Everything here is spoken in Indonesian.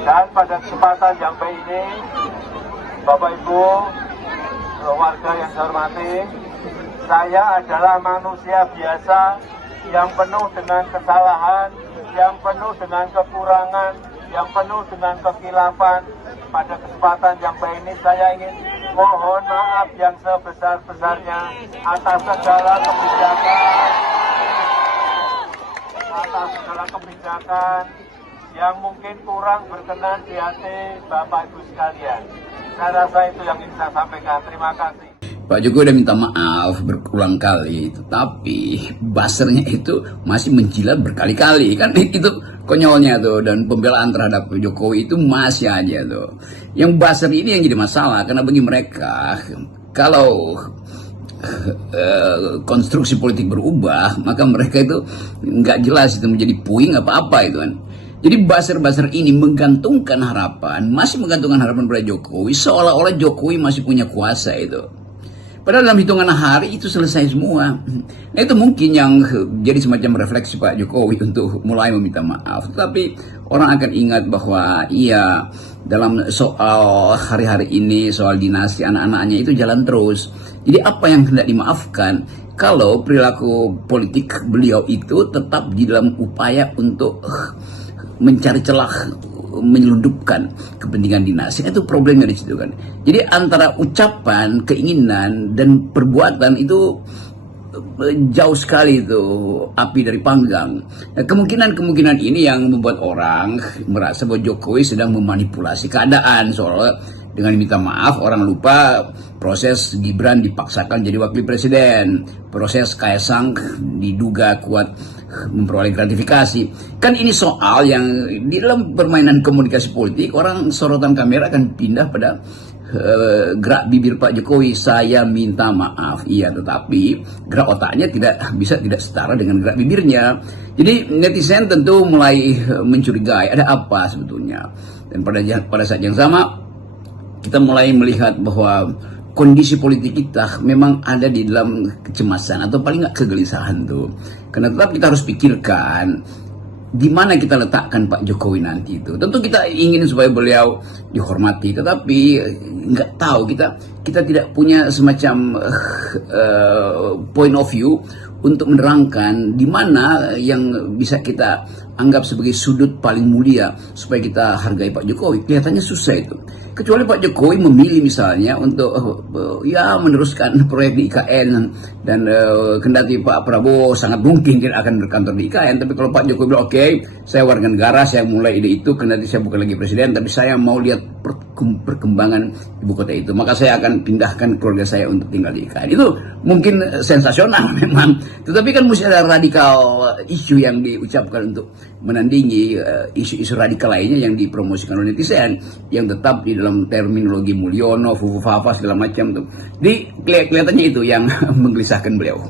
Dan pada kesempatan yang baik ini, Bapak Ibu, warga yang saya hormati, saya adalah manusia biasa yang penuh dengan kesalahan, yang penuh dengan kekurangan, yang penuh dengan kekilafan. Pada kesempatan yang baik ini saya ingin mohon maaf yang sebesar-besarnya atas segala kebijakan yang mungkin kurang berkenan di hati Bapak Ibu sekalian. Saya rasa itu yang ingin saya sampaikan. Terima kasih. Pak Jokowi udah minta maaf berulang kali, tetapi buzzernya itu masih menjilat berkali-kali. Kan itu konyolnya tuh, dan pembelaan terhadap Jokowi itu masih aja tuh. Yang buzzer ini yang jadi masalah, karena bagi mereka, kalau konstruksi politik berubah, maka mereka itu nggak jelas itu menjadi puing apa-apa itu kan. Jadi buzzer-buzzer ini menggantungkan harapan, masih menggantungkan harapan pada Jokowi, seolah-olah Jokowi masih punya kuasa itu. Padahal dalam hitungan hari itu selesai semua. Nah itu mungkin yang jadi semacam refleksi Pak Jokowi untuk mulai meminta maaf. Tetapi orang akan ingat bahwa iya, dalam soal hari-hari ini, soal dinasti anak-anaknya itu jalan terus. Jadi apa yang hendak dimaafkan kalau perilaku politik beliau itu tetap di dalam upaya untuk mencari celah, menyelundupkan kepentingan dinasti. Itu problemnya di situ kan. Jadi antara ucapan, keinginan dan perbuatan itu jauh sekali itu api dari panggang. Nah, kemungkinan ini yang membuat orang merasa bahwa Jokowi sedang memanipulasi keadaan, soalnya dengan minta maaf orang lupa proses Gibran dipaksakan jadi wakil presiden, proses Kaesang diduga kuat memperoleh gratifikasi. Kan ini soal yang di dalam permainan komunikasi politik orang sorotan kamera akan pindah pada gerak bibir Pak Jokowi, saya minta maaf. Iya, tetapi gerak otaknya tidak setara dengan gerak bibirnya. Jadi netizen tentu mulai mencurigai ada apa sebetulnya. Dan pada saat yang sama kita mulai melihat bahwa kondisi politik kita memang ada di dalam kecemasan atau paling nggak kegelisahan tuh. Karena tetap kita harus pikirkan di mana kita letakkan Pak Jokowi nanti itu. Tentu kita ingin supaya beliau dihormati, tetapi nggak tahu, kita tidak punya semacam point of view untuk menerangkan di mana yang bisa kita anggap sebagai sudut paling mulia supaya kita hargai Pak Jokowi. Kelihatannya susah itu. Kecuali Pak Jokowi memilih misalnya untuk ya meneruskan proyek di IKN, dan kendati Pak Prabowo sangat mungkin tidak akan berkantor di IKN, tapi kalau Pak Jokowi bilang oke, saya warga negara, saya mulai ide itu, kendati saya bukan lagi presiden, tapi saya mau lihat perkembangan ibu kota itu, maka saya akan pindahkan keluarga saya untuk tinggal di IKN. Itu mungkin sensasional memang, tetapi kan mesti ada radikal isu yang diucapkan untuk menandingi isu-isu radikal lainnya yang dipromosikan oleh netizen, yang tetap di dalam terminologi Mulyono, Fufu Fafa segala macam tuh. Jadi kelihatannya itu yang menggelisahkan beliau.